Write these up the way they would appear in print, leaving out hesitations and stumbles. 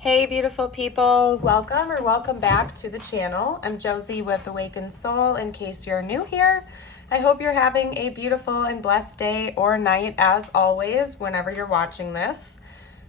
Hey beautiful people, welcome back to the channel. I'm Josie with Awakened Soul. In case you're new here, I hope you're having a beautiful and blessed day or night as always whenever you're watching this.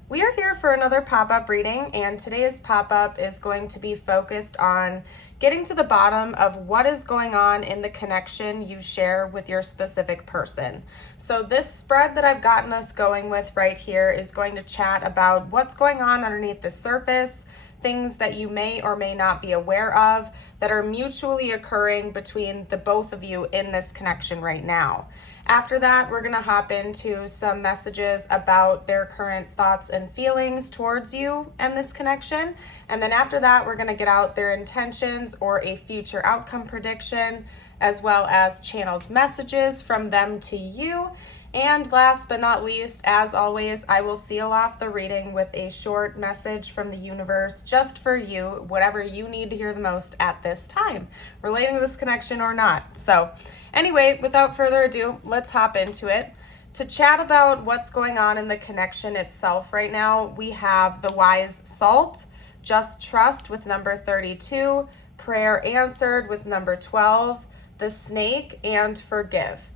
We are here for another pop-up reading, and today's pop-up is going to be focused on getting to the bottom of what is going on in the connection you share with your specific person. So this spread that I've gotten us going with right here is going to chat about what's going on underneath the surface, things that you may or may not be aware of that are mutually occurring between the both of you in this connection right now. After that, we're going to hop into some messages about their current thoughts and feelings towards you and this connection. And then after that, we're going to get out their intentions or a future outcome prediction, as well as channeled messages from them to you. And last but not least, as always, I will seal off the reading with a short message from the universe just for you, whatever you need to hear the most at this time, relating to this connection or not. So anyway, without further ado, let's hop into it. To chat about what's going on in the connection itself right now, we have the wise salt, just trust with number 32, prayer answered with number 12, the snake, and forgive.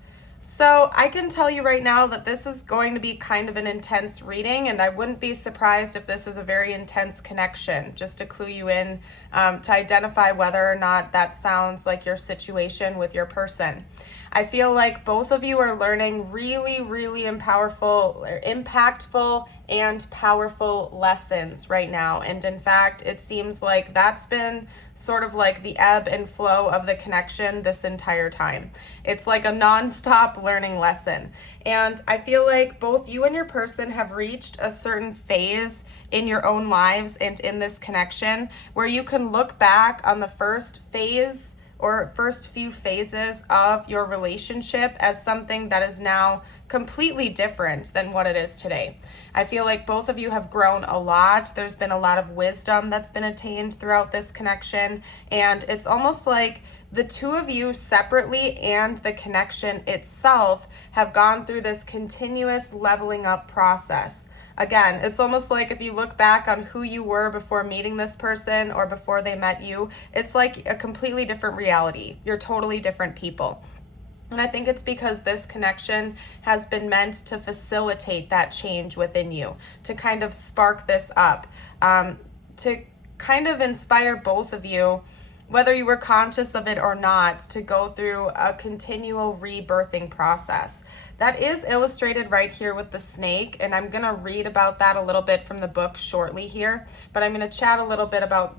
So I can tell you right now that this is going to be kind of an intense reading, and I wouldn't be surprised if this is a very intense connection, just to clue you in to identify whether or not that sounds like your situation with your person. I feel like both of you are learning really, really impactful and powerful lessons right now. And in fact, it seems like that's been sort of like the ebb and flow of the connection this entire time. It's like a nonstop learning lesson. And I feel like both you and your person have reached a certain phase in your own lives and in this connection where you can look back on the first phase or first few phases of your relationship as something that is now completely different than what it is today. I feel like both of you have grown a lot. There's been a lot of wisdom that's been attained throughout this connection, and it's almost like the two of you separately and the connection itself have gone through this continuous leveling up process. Again, it's almost like if you look back on who you were before meeting this person or before they met you, it's like a completely different reality. You're totally different people. And I think it's because this connection has been meant to facilitate that change within you, to kind of spark this up, to kind of inspire both of you, whether you were conscious of it or not, to go through a continual rebirthing process. That is illustrated right here with the snake, and I'm going to read about that a little bit from the book shortly here, but I'm going to chat a little bit about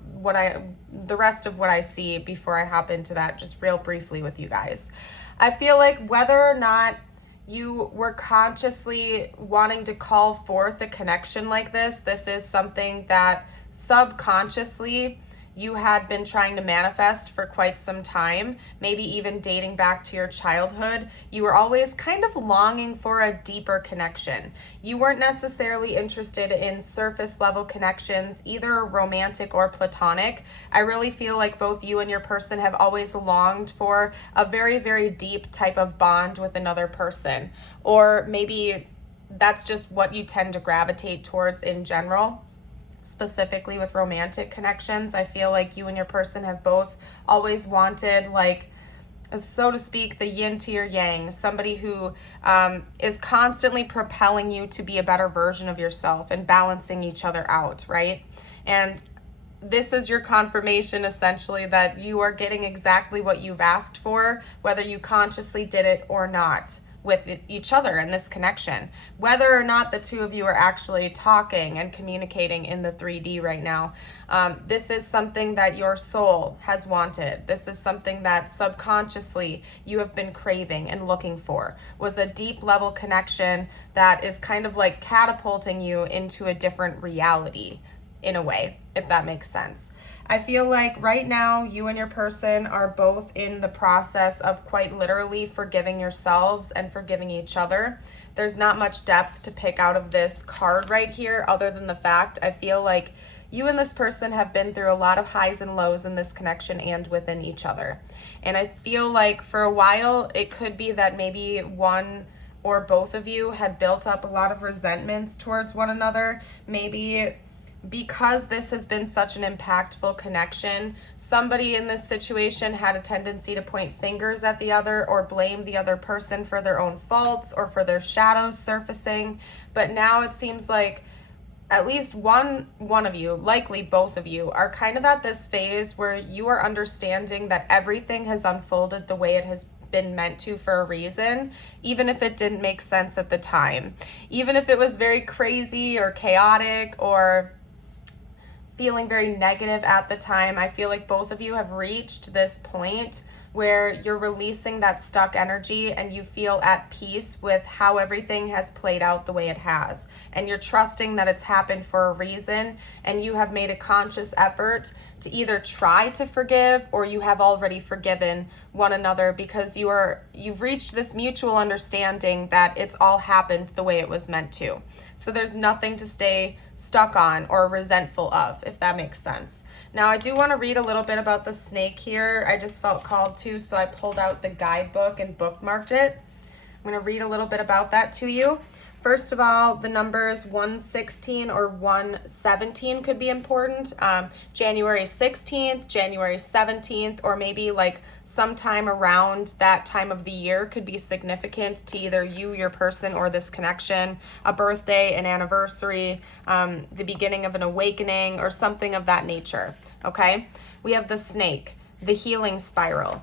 the rest of what I see before I hop into that just real briefly with you guys. I feel like whether or not you were consciously wanting to call forth a connection like this is something that subconsciously you had been trying to manifest for quite some time, maybe even dating back to your childhood. You were always kind of longing for a deeper connection. You weren't necessarily interested in surface level connections, either romantic or platonic. I really feel like both you and your person have always longed for a very, very deep type of bond with another person. Or maybe that's just what you tend to gravitate towards in general. Specifically with romantic connections, I feel like you and your person have both always wanted, like, so to speak, the yin to your yang, somebody who is constantly propelling you to be a better version of yourself and balancing each other out, right? And this is your confirmation, essentially, that you are getting exactly what you've asked for, whether you consciously did it or not, with each other in this connection. Whether or not the two of you are actually talking and communicating in the 3D right now, this is something that your soul has wanted. This is something that subconsciously you have been craving and looking for, was a deep level connection that is kind of like catapulting you into a different reality in a way, if that makes sense. I feel like right now you and your person are both in the process of quite literally forgiving yourselves and forgiving each other. There's not much depth to pick out of this card right here other than the fact I feel like you and this person have been through a lot of highs and lows in this connection and within each other. And I feel like for a while it could be that maybe one or both of you had built up a lot of resentments towards one another, maybe because this has been such an impactful connection, somebody in this situation had a tendency to point fingers at the other or blame the other person for their own faults or for their shadows surfacing. But now it seems like at least one of you, likely both of you, are kind of at this phase where you are understanding that everything has unfolded the way it has been meant to for a reason, even if it didn't make sense at the time. Even if it was very crazy or chaotic or feeling very negative at the time, I feel like both of you have reached this point where you're releasing that stuck energy and you feel at peace with how everything has played out the way it has. And you're trusting that it's happened for a reason, and you have made a conscious effort to either try to forgive or you have already forgiven one another because you've reached this mutual understanding that it's all happened the way it was meant to. So there's nothing to stay stuck on or resentful of, if that makes sense. Now, I do want to read a little bit about the snake here. I just felt called to, so I pulled out the guidebook and bookmarked it. I'm going to read a little bit about that to you. First of all, the numbers 116 or 117 could be important. January 16th, January 17th, or maybe like sometime around that time of the year could be significant to either you, your person, or this connection. A birthday, an anniversary, the beginning of an awakening, or something of that nature. Okay? We have the snake, the healing spiral.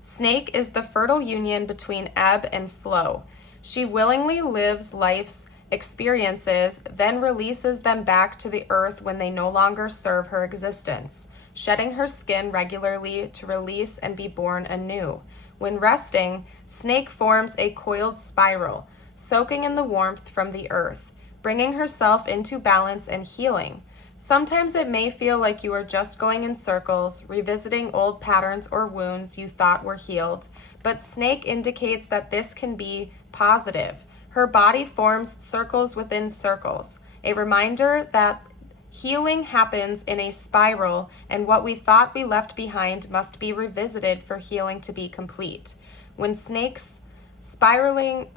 Snake is the fertile union between ebb and flow. She willingly lives life's experiences, then releases them back to the earth when they no longer serve her existence, shedding her skin regularly to release and be born anew. When resting, snake forms a coiled spiral, soaking in the warmth from the earth, bringing herself into balance and healing. Sometimes it may feel like you are just going in circles, revisiting old patterns or wounds you thought were healed, but snake indicates that this can be positive. Her body forms circles within circles, a reminder that healing happens in a spiral, and what we thought we left behind must be revisited for healing to be complete. While snake's spiraling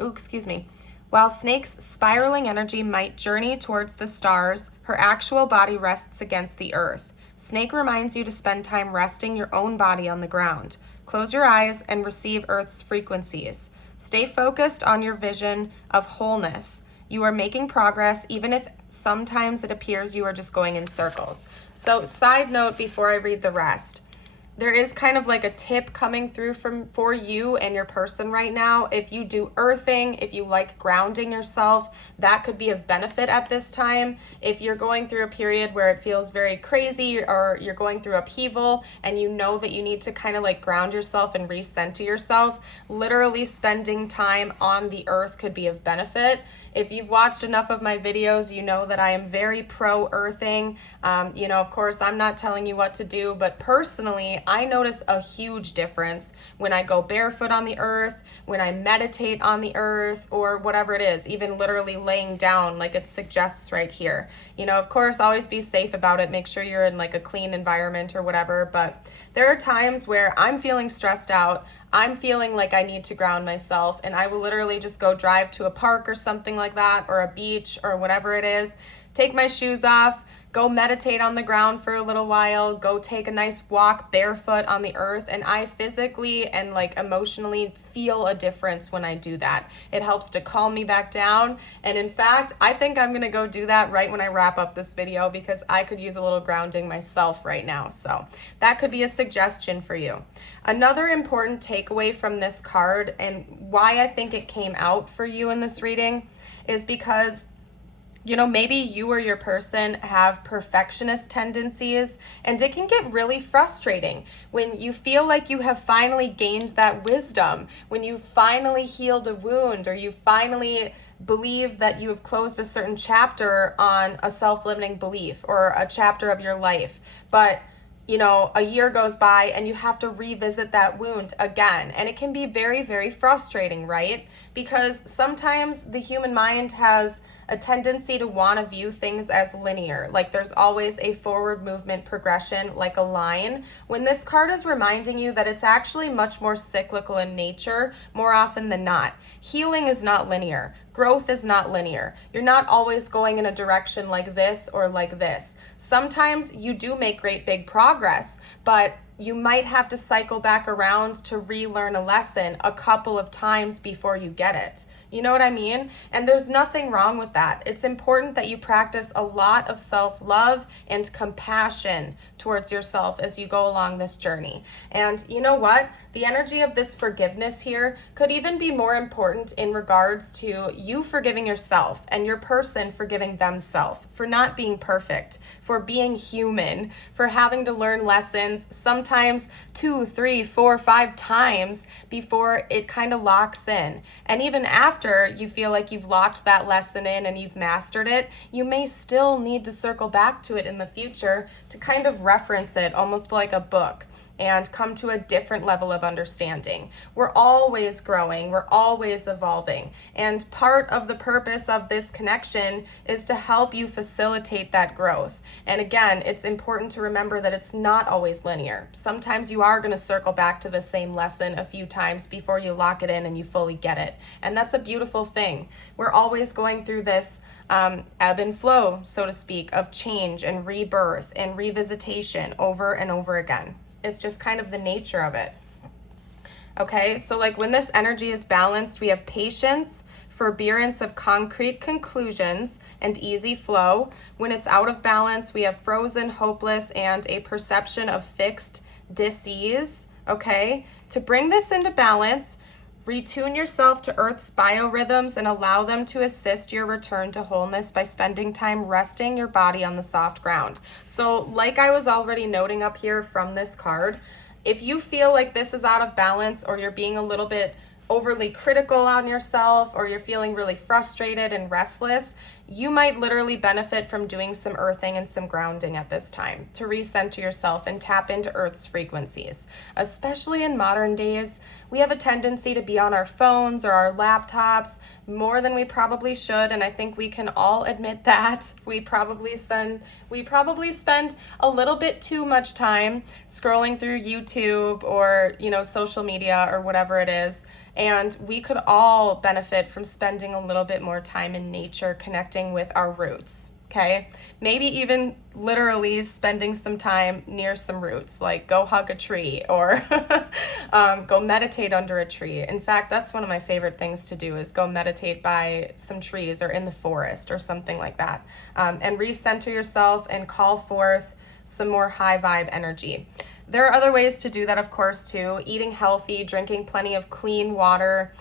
energy might journey towards the stars, her actual body rests against the earth. Snake reminds you to spend time resting your own body on the ground. Close your eyes and receive Earth's frequencies. Stay focused on your vision of wholeness. You are making progress, even if sometimes it appears you are just going in circles. So, side note before I read the rest. There is kind of like a tip coming through for you and your person right now. If you do earthing, if you like grounding yourself, that could be of benefit at this time. If you're going through a period where it feels very crazy or you're going through upheaval and you know that you need to kind of like ground yourself and recenter yourself, literally spending time on the earth could be of benefit. If you've watched enough of my videos, you know that I am very pro-earthing. Of course, I'm not telling you what to do, but personally, I notice a huge difference when I go barefoot on the earth, when I meditate on the earth, or whatever it is, even literally laying down like it suggests right here. Of course, always be safe about it. Make sure you're in like a clean environment or whatever, but there are times where I'm feeling stressed out, I'm feeling like I need to ground myself, and I will literally just go drive to a park or something like that, or a beach or whatever it is, take my shoes off, go meditate on the ground for a little while, go take a nice walk barefoot on the earth, and I physically and like emotionally feel a difference when I do that. It helps to calm me back down, and in fact, I think I'm gonna go do that right when I wrap up this video because I could use a little grounding myself right now, so that could be a suggestion for you. Another important takeaway from this card and why I think it came out for you in this reading is because maybe you or your person have perfectionist tendencies, and it can get really frustrating when you feel like you have finally gained that wisdom, when you finally healed a wound, or you finally believe that you have closed a certain chapter on a self-limiting belief or a chapter of your life. But a year goes by and you have to revisit that wound again. And it can be very, very frustrating, right? Because sometimes the human mind has a tendency to want to view things as linear. Like there's always a forward movement progression, like a line. When this card is reminding you that it's actually much more cyclical in nature, more often than not. Healing is not linear. growth is not linear. You're not always going in a direction like this or like this. Sometimes you do make great big progress, but you might have to cycle back around to relearn a lesson a couple of times before you get it. You know what I mean? And there's nothing wrong with that. It's important that you practice a lot of self-love and compassion towards yourself as you go along this journey. And you know what? The energy of this forgiveness here could even be more important in regards to you forgiving yourself and your person forgiving themselves for not being perfect, for being human, for having to learn lessons sometimes 2, 3, 4, 5 times before it kind of locks in. And even after you feel like you've locked that lesson in and you've mastered it, you may still need to circle back to it in the future to kind of reference it almost like a book and come to a different level of understanding. We're always growing, we're always evolving, and part of the purpose of this connection is to help you facilitate that growth. And again, it's important to remember that it's not always linear. Sometimes you are going to circle back to the same lesson a few times before you lock it in and you fully get it. And that's a beautiful thing. We're always going through this ebb and flow, so to speak, of change and rebirth and revisitation over and over again. It's just kind of the nature of it. Okay, so like when this energy is balanced, we have patience, forbearance of concrete conclusions, and easy flow. When it's out of balance, we have frozen, hopeless, and a perception of fixed dis-ease. Okay, to bring this into balance, retune yourself to Earth's biorhythms and allow them to assist your return to wholeness by spending time resting your body on the soft ground. So like I was already noting up here from this card, if you feel like this is out of balance or you're being a little bit overly critical on yourself or you're feeling really frustrated and restless, you might literally benefit from doing some earthing and some grounding at this time to recenter yourself and tap into Earth's frequencies. Especially in modern days, we have a tendency to be on our phones or our laptops more than we probably should, and I think we can all admit that. We probably spend a little bit too much time scrolling through YouTube or, social media or whatever it is. And we could all benefit from spending a little bit more time in nature, connecting with our roots, okay? Maybe even literally spending some time near some roots, like go hug a tree or go meditate under a tree. In fact, that's one of my favorite things to do is go meditate by some trees or in the forest or something like that, and recenter yourself and call forth some more high vibe energy. There are other ways to do that, of course, too. Eating healthy, drinking plenty of clean water,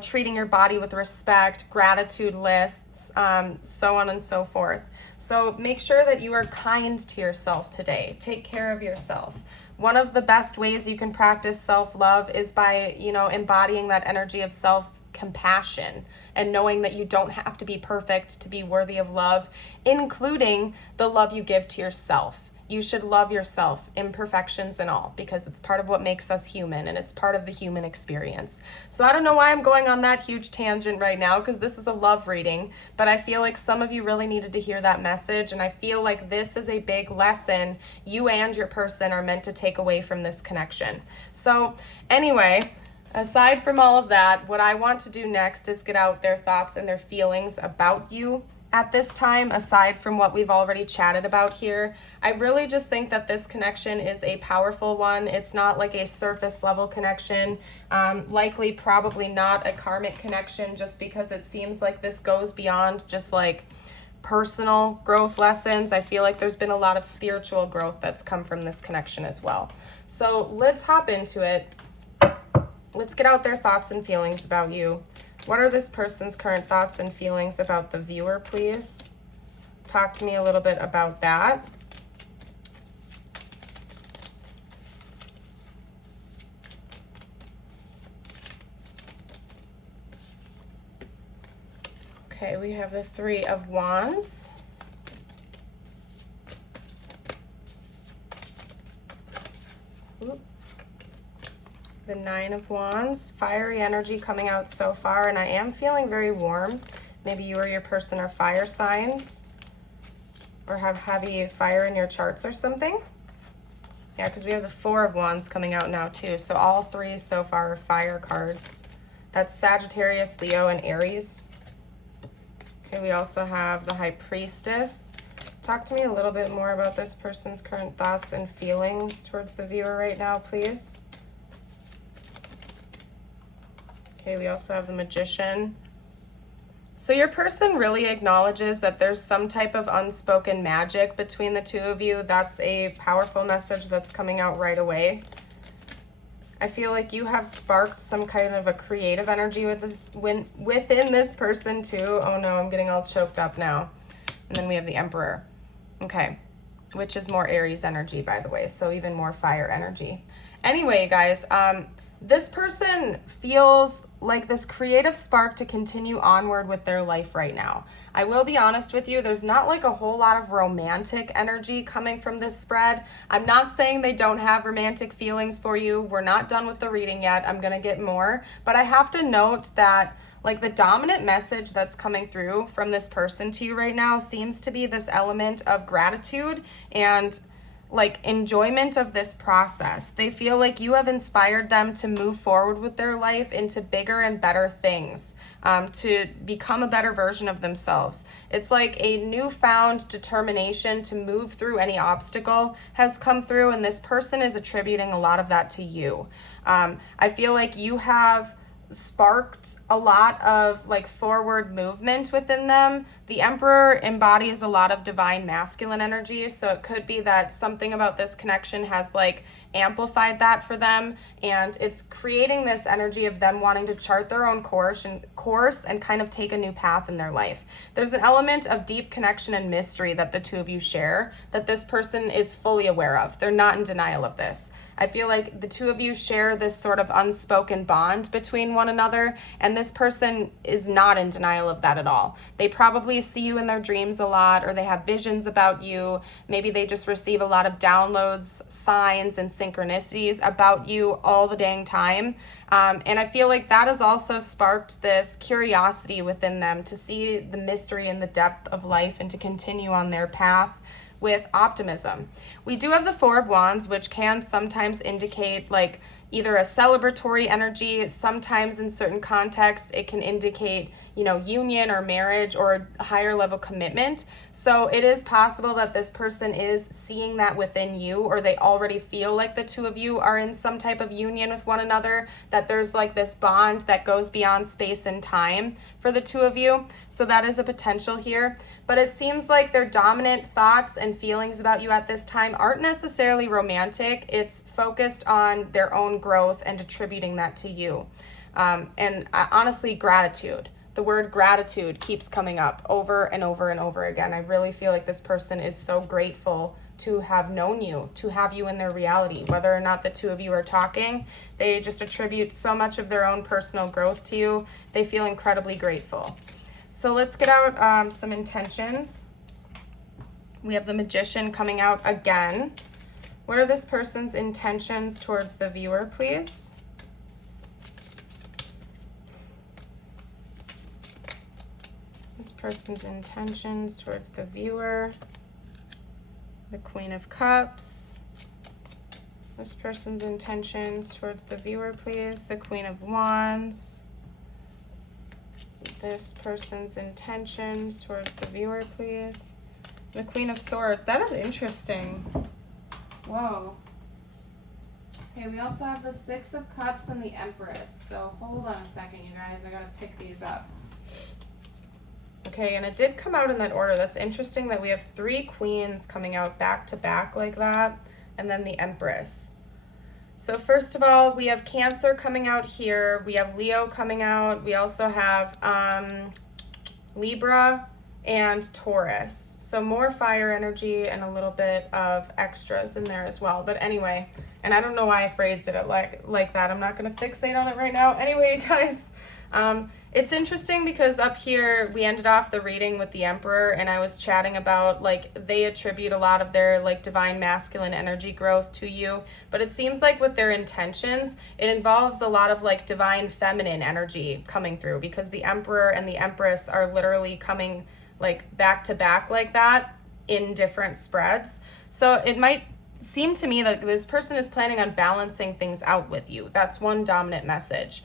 treating your body with respect, gratitude lists, so on and so forth. So make sure that you are kind to yourself today. Take care of yourself. One of the best ways you can practice self-love is by, embodying that energy of self-compassion and knowing that you don't have to be perfect to be worthy of love, including the love you give to yourself. You should love yourself, imperfections and all, because it's part of what makes us human and it's part of the human experience. So I don't know why I'm going on that huge tangent right now because this is a love reading, but I feel like some of you really needed to hear that message, and I feel like this is a big lesson you and your person are meant to take away from this connection. So anyway, aside from all of that, what I want to do next is get out their thoughts and their feelings about you at this time, aside from what we've already chatted about here. I really just think that this connection is a powerful one. It's not like a surface level connection, likely probably not a karmic connection, just because it seems like this goes beyond just like personal growth lessons. I feel like there's been a lot of spiritual growth that's come from this connection as well. So let's hop into it. Let's get out their thoughts and feelings about you. What are this person's current thoughts and feelings about the viewer, please? Talk to me a little bit about that. Okay, we have the Three of Wands. Oop. The Nine of Wands, fiery energy coming out so far, and I am feeling very warm. Maybe you or your person are fire signs or have heavy fire in your charts or something. Yeah, because we have the Four of Wands coming out now too, so all three so far are fire cards. That's Sagittarius, Leo, and Aries. Okay, we also have the High Priestess. Talk to me a little bit more about this person's current thoughts and feelings towards the viewer right now, please. Okay, we also have the Magician. So your person really acknowledges that there's some type of unspoken magic between the two of you. That's a powerful message that's coming out right away. I feel like you have sparked some kind of a creative energy with this, within this person too. Oh no, I'm getting all choked up now. And then we have the Emperor. Okay, which is more Aries energy, by the way, so even more fire energy. Anyway, guys, this person feels like this creative spark to continue onward with their life right now. I will be honest with you, there's not like a whole lot of romantic energy coming from this spread. I'm not saying they don't have romantic feelings for you. We're not done with the reading yet. I'm gonna get more, but I have to note that like the dominant message that's coming through from this person to you right now seems to be this element of gratitude and like enjoyment of this process. They feel like you have inspired them to move forward with their life into bigger and better things, to become a better version of themselves. It's like a newfound determination to move through any obstacle has come through, and this person is attributing a lot of that to you. I feel like you have sparked a lot of like forward movement within them. The Emperor embodies a lot of divine masculine energy, so it could be that something about this connection has like amplified that for them, and it's creating this energy of them wanting to chart their own course and kind of take a new path in their life. There's an element of deep connection and mystery that the two of you share that this person is fully aware of. They're not in denial of this. I feel like the two of you share this sort of unspoken bond between one another, and this person is not in denial of that at all. They probably see you in their dreams a lot, or they have visions about you. Maybe they just receive a lot of downloads, signs, and synchronicities about you all the dang time. And I feel like that has also sparked this curiosity within them to see the mystery and the depth of life and to continue on their path with optimism. We do have the Four of Wands, which can sometimes indicate like either a celebratory energy. Sometimes in certain contexts, it can indicate, you know, union or marriage or a higher level commitment. So it is possible that this person is seeing that within you, or they already feel like the two of you are in some type of union with one another, that there's like this bond that goes beyond space and time for the two of you. So that is a potential here. But it seems like their dominant thoughts and feelings about you at this time aren't necessarily romantic. It's focused on their own growth and attributing that to you. And honestly, gratitude. The word gratitude keeps coming up over and over and over again. I really feel like this person is so grateful to have known you, to have you in their reality. Whether or not the two of you are talking, they just attribute so much of their own personal growth to you. They feel incredibly grateful. So let's get out some intentions. We have the Magician coming out again. What are this person's intentions towards the viewer, please? This person's intentions towards the viewer. The Queen of Cups. This person's intentions towards the viewer, please. The Queen of Wands. This person's intentions towards the viewer, please. The Queen of Swords. That is interesting. Whoa. Okay, we also have the Six of Cups and the Empress. So hold on a second, you guys. I gotta pick these up. Okay, and it did come out in that order. That's interesting that we have three queens coming out back to back like that, and then the Empress. So first of all, we have Cancer coming out here. We have Leo coming out. We also have Libra and Taurus. So more fire energy and a little bit of extras in there as well. But anyway, and I don't know why I phrased it like that. I'm not going to fixate on it right now. Anyway, guys, it's interesting because up here we ended off the reading with the Emperor, and I was chatting about like they attribute a lot of their like divine masculine energy growth to you, but it seems like with their intentions it involves a lot of like divine feminine energy coming through, because the Emperor and the Empress are literally coming like back to back like that in different spreads. So it might seem to me that this person is planning on balancing things out with you. That's one dominant message.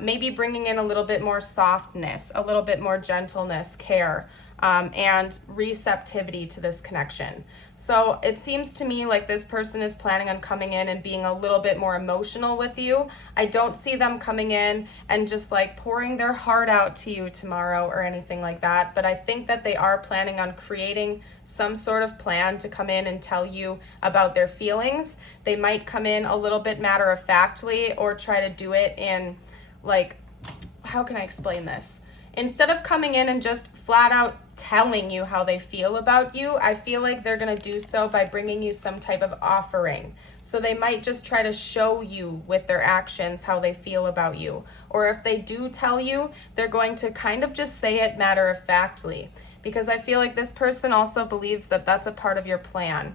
Maybe bringing in a little bit more softness, a little bit more gentleness, care, and receptivity to this connection. So it seems to me like this person is planning on coming in and being a little bit more emotional with you. I don't see them coming in and just like pouring their heart out to you tomorrow or anything like that. But I think that they are planning on creating some sort of plan to come in and tell you about their feelings. They might come in a little bit matter-of-factly or try to do it in like, how can I explain this? Instead of coming in and just flat out telling you how they feel about you, I feel like they're going to do so by bringing you some type of offering. So they might just try to show you with their actions how they feel about you. Or if they do tell you, they're going to kind of just say it matter-of-factly. Because I feel like this person also believes that that's a part of your plan,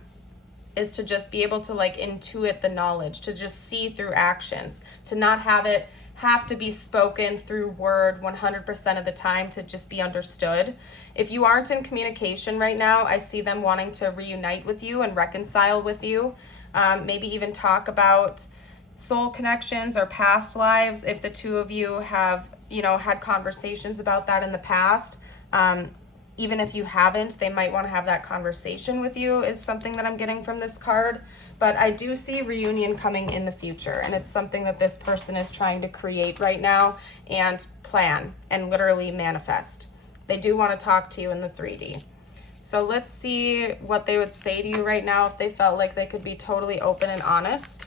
is to just be able to like intuit the knowledge, to just see through actions, to not have to be spoken through word 100% of the time, to just be understood. If you aren't in communication right now, I see them wanting to reunite with you and reconcile with you. Maybe even talk about soul connections or past lives if the two of you have, had conversations about that in the past. Even if you haven't, they might want to have that conversation with you, is something that I'm getting from this card. But I do see reunion coming in the future, and it's something that this person is trying to create right now and plan and literally manifest. They do want to talk to you in the 3D. So let's see what they would say to you right now if they felt like they could be totally open and honest.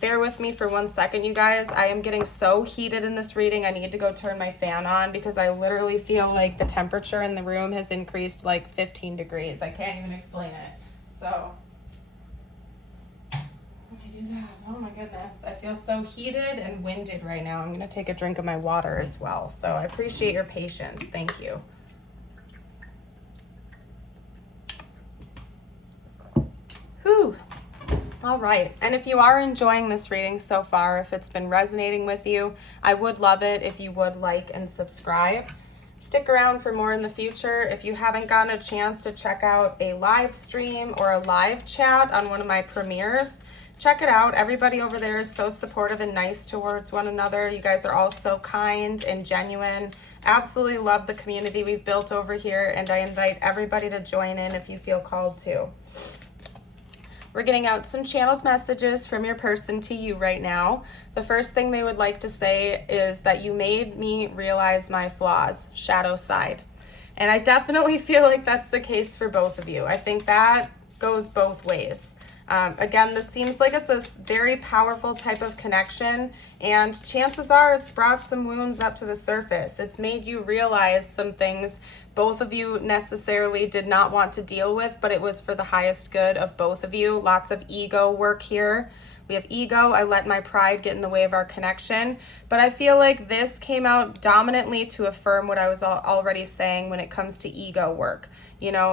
Bear with me for 1 second, you guys. I am getting so heated in this reading. I need to go turn my fan on because I literally feel like the temperature in the room has increased like 15 degrees. I can't even explain it. So let me do that. Oh my goodness. I feel so heated and winded right now. I'm going to take a drink of my water as well. So I appreciate your patience. Thank you. Whew. All right, and if you are enjoying this reading so far, if it's been resonating with you, I would love it if you would like and subscribe. Stick around for more in the future. If you haven't gotten a chance to check out a live stream or a live chat on one of my premieres, check it out. Everybody over there is so supportive and nice towards one another. You guys are all so kind and genuine. Absolutely love the community we've built over here, and I invite everybody to join in if you feel called to. We're getting out some channeled messages from your person to you right now. The first thing they would like to say is that you made me realize my flaws, shadow side. And I definitely feel like that's the case for both of you. I think that goes both ways. Again, this seems like it's a very powerful type of connection, and chances are it's brought some wounds up to the surface. It's made you realize some things both of you necessarily did not want to deal with, but it was for the highest good of both of you. Lots of ego work here. We have ego. I let my pride get in the way of our connection. But I feel like this came out dominantly to affirm what I was already saying when it comes to ego work.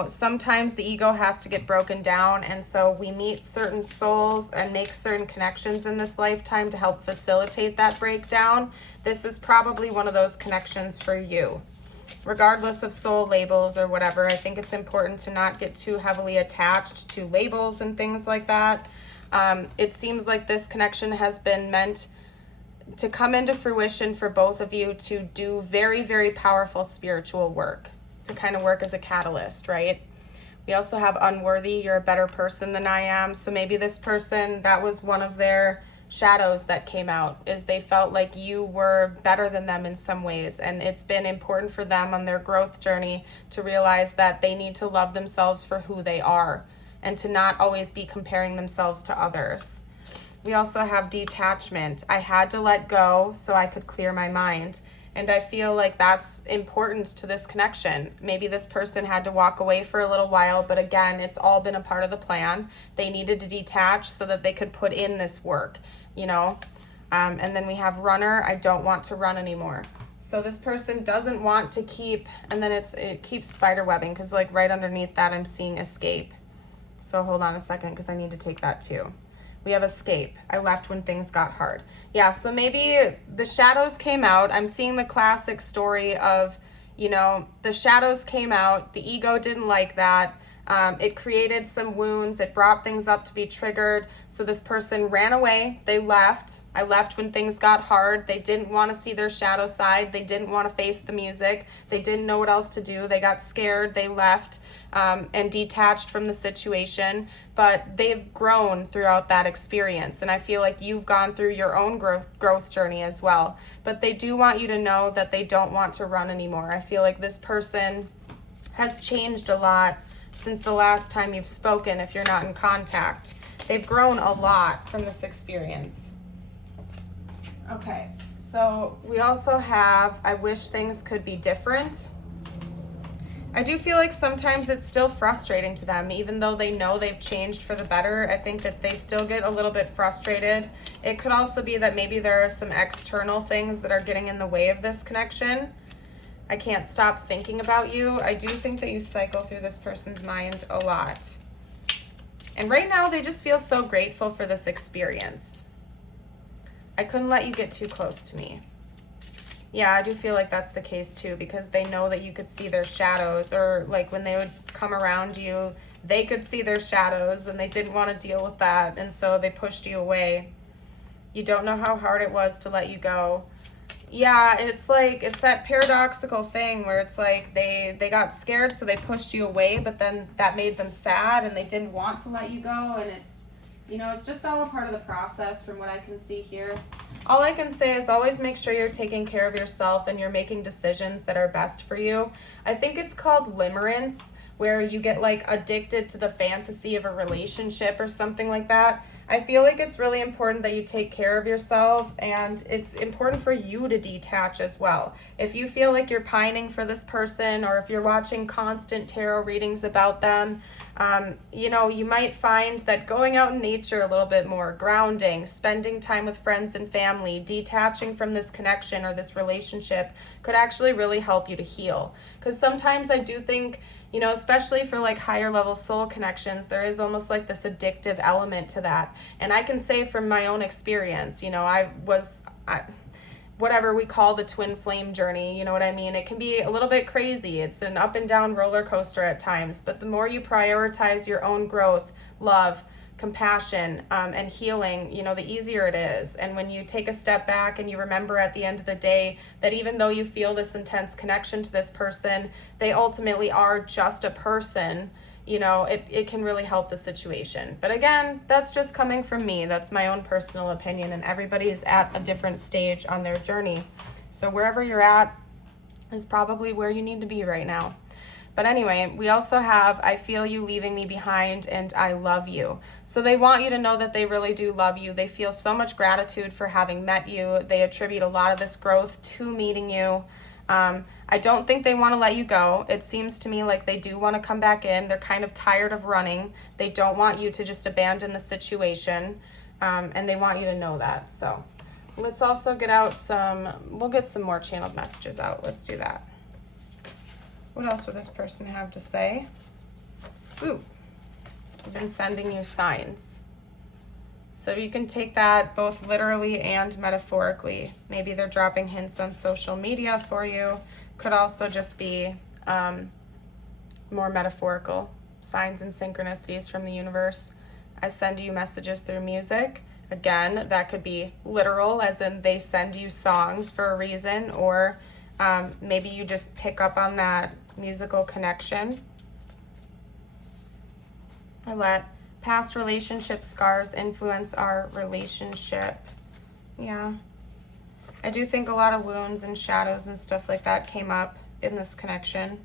Sometimes the ego has to get broken down, and so we meet certain souls and make certain connections in this lifetime to help facilitate that breakdown. This is probably one of those connections for you. Regardless of soul labels or whatever, I think it's important to not get too heavily attached to labels and things like that. It seems like this connection has been meant to come into fruition for both of you to do very, very powerful spiritual work, to kind of work as a catalyst, right? We also have unworthy. You're a better person than I am. So maybe this person, that was one of their shadows that came out, is they felt like you were better than them in some ways. And it's been important for them on their growth journey to realize that they need to love themselves for who they are and to not always be comparing themselves to others. We also have detachment. I had to let go so I could clear my mind. And I feel like that's important to this connection. Maybe this person had to walk away for a little while, but again, it's all been a part of the plan. They needed to detach so that they could put in this work, And then we have runner. I don't want to run anymore. So this person doesn't want to keep, and then it keeps spider webbing because like right underneath that I'm seeing escape. So hold on a second because I need to take that too. We have escape. I left when things got hard. Yeah, so maybe the shadows came out. I'm seeing the classic story of, the shadows came out. The ego didn't like that. It created some wounds. It brought things up to be triggered. So this person ran away. They left. I left when things got hard. They didn't want to see their shadow side. They didn't want to face the music. They didn't know what else to do. They got scared. They left and detached from the situation. But they've grown throughout that experience. And I feel like you've gone through your own growth journey as well. But they do want you to know that they don't want to run anymore. I feel like this person has changed a lot since the last time you've spoken if you're not in contact. They've grown a lot from this experience. Okay, so we also have, I wish things could be different. I do feel like sometimes it's still frustrating to them, even though they know they've changed for the better. I think that they still get a little bit frustrated. It could also be that maybe there are some external things that are getting in the way of this connection. I can't stop thinking about you. I do think that you cycle through this person's mind a lot. And right now, they just feel so grateful for this experience. I couldn't let you get too close to me. Yeah, I do feel like that's the case too, because they know that you could see their shadows, or like when they would come around you, they could see their shadows and they didn't want to deal with that. And so they pushed you away. You don't know how hard it was to let you go. Yeah, it's like, it's that paradoxical thing where it's like they got scared, so they pushed you away, but then that made them sad and they didn't want to let you go. And it's, you know, it's just all a part of the process from what I can see here. All I can say is always make sure you're taking care of yourself and you're making decisions that are best for you. I think it's called limerence, where you get like addicted to the fantasy of a relationship or something like that. I feel like it's really important that you take care of yourself, and it's important for you to detach as well. If you feel like you're pining for this person, or if you're watching constant tarot readings about them, you know, you might find that going out in nature a little bit more, grounding, spending time with friends and family, detaching from this connection or this relationship could actually really help you to heal. Because sometimes I do think, you know, especially for like higher level soul connections, there is almost like this addictive element to that. And I can say from my own experience, you know, whatever we call the twin flame journey, you know what I mean? It can be a little bit crazy. It's an up and down roller coaster at times, but the more you prioritize your own growth, love, compassion, and healing, you know, the easier it is. And when you take a step back and you remember at the end of the day that even though you feel this intense connection to this person, they ultimately are just a person, you know, it can really help the situation. But again, that's just coming from me. That's my own personal opinion, and everybody is at a different stage on their journey. So wherever you're at is probably where you need to be right now. But anyway, we also have, I feel you leaving me behind and I love you. So they want you to know that they really do love you. They feel so much gratitude for having met you. They attribute a lot of this growth to meeting you. I don't think they want to let you go. It seems to me like they do want to come back in. They're kind of tired of running. They don't want you to just abandon the situation. And they want you to know that. So let's also get out we'll get some more channeled messages out. Let's do that. What else would this person have to say? Ooh, I've been sending you signs. So you can take that both literally and metaphorically. Maybe they're dropping hints on social media for you. Could also just be more metaphorical. Signs and synchronicities from the universe. I send you messages through music. Again, that could be literal, as in they send you songs for a reason, or maybe you just pick up on that musical connection. I let past relationship scars influence our relationship. Yeah. I do think a lot of wounds and shadows and stuff like that came up in this connection.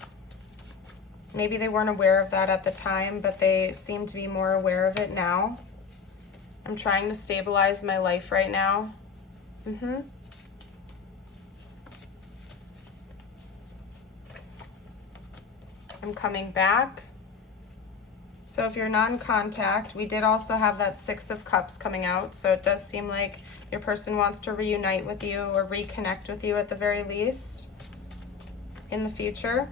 Maybe they weren't aware of that at the time, but they seem to be more aware of it now. I'm trying to stabilize my life right now. I'm coming back. So if you're not in contact, we did also have that Six of Cups coming out. So it does seem like your person wants to reunite with you or reconnect with you at the very least in the future.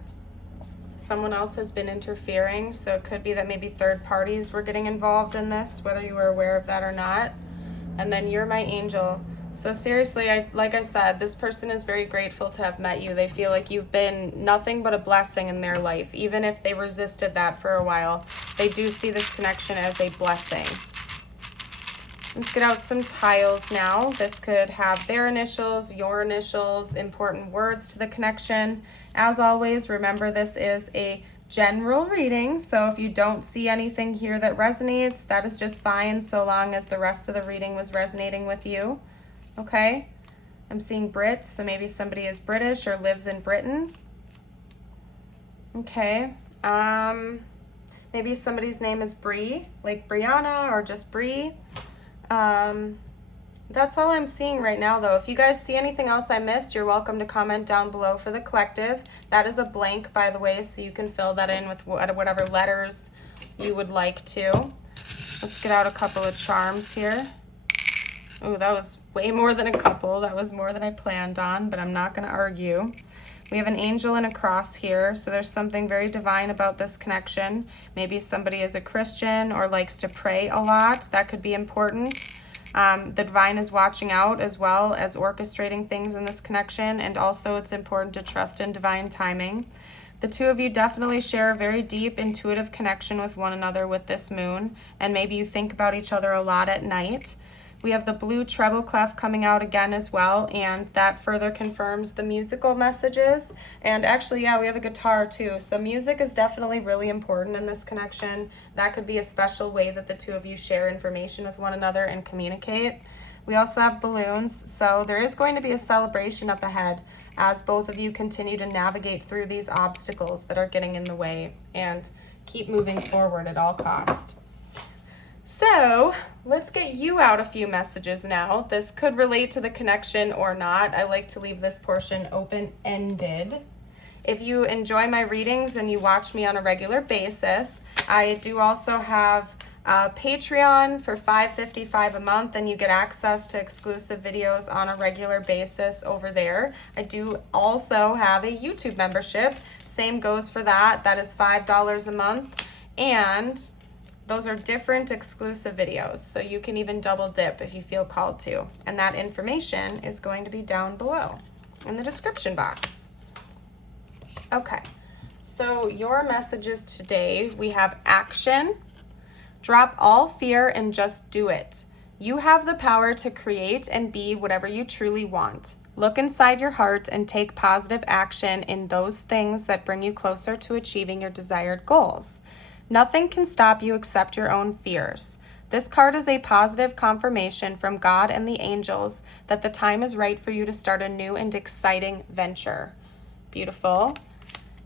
Someone else has been interfering. So it could be that maybe third parties were getting involved in this, whether you were aware of that or not. And then you're my angel. So seriously, like I said, this person is very grateful to have met you. They feel like you've been nothing but a blessing in their life. Even if they resisted that for a while, they do see this connection as a blessing. Let's get out some tiles now. This could have their initials, your initials, important words to the connection. As always, remember this is a general reading, so if you don't see anything here that resonates, that is just fine, so long as the rest of the reading was resonating with you. Okay, I'm seeing Brit, so maybe somebody is British or lives in Britain. Okay, maybe somebody's name is Bree, like Brianna or just Bree. That's all I'm seeing right now, though. If you guys see anything else I missed, you're welcome to comment down below for the collective. That is a blank, by the way, so you can fill that in with whatever letters you would like to. Let's get out a couple of charms here. Oh, that was way more than a couple. That was more than I planned on, but I'm not going to argue. We have an angel and a cross here, so there's something very divine about this connection. Maybe somebody is a Christian or likes to pray a lot. That could be important. The divine is watching out as well as orchestrating things in this connection, and also it's important to trust in divine timing. The two of you definitely share a very deep intuitive connection with one another with this moon, and maybe you think about each other a lot at night. We have the blue treble clef coming out again as well, and that further confirms the musical messages. And actually, yeah, we have a guitar too. So music is definitely really important in this connection. That could be a special way that the two of you share information with one another and communicate. We also have balloons, so there is going to be a celebration up ahead as both of you continue to navigate through these obstacles that are getting in the way and keep moving forward at all cost. So let's get you out a few messages now. This could relate to the connection or not. I like to leave this portion open-ended. If you enjoy my readings and you watch me on a regular basis, I do also have Patreon for $5.55 a month, and you get access to exclusive videos on a regular basis over there. I do also have a YouTube membership. Same goes for that. That is $5 a month. And those are different exclusive videos, so you can even double dip if you feel called to. And that information is going to be down below in the description box. Okay, so your messages today, we have action. Drop all fear and just do it. You have the power to create and be whatever you truly want. Look inside your heart and take positive action in those things that bring you closer to achieving your desired goals. Nothing can stop you except your own fears. This card is a positive confirmation from God and the angels that the time is right for you to start a new and exciting venture. Beautiful.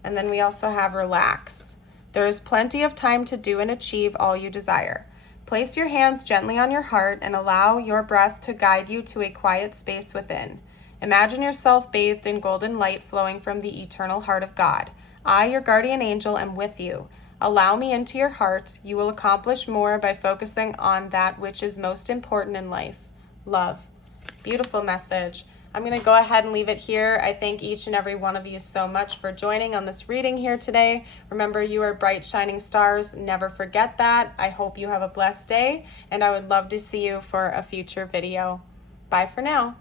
And then we also have relax. There is plenty of time to do and achieve all you desire. Place your hands gently on your heart and allow your breath to guide you to a quiet space within. Imagine yourself bathed in golden light flowing from the eternal heart of God. I, your guardian angel, am with you. Allow me into your heart. You will accomplish more by focusing on that which is most important in life. Love. Beautiful message. I'm going to go ahead and leave it here. I thank each and every one of you so much for joining on this reading here today. Remember, you are bright, shining stars. Never forget that. I hope you have a blessed day, and I would love to see you for a future video. Bye for now.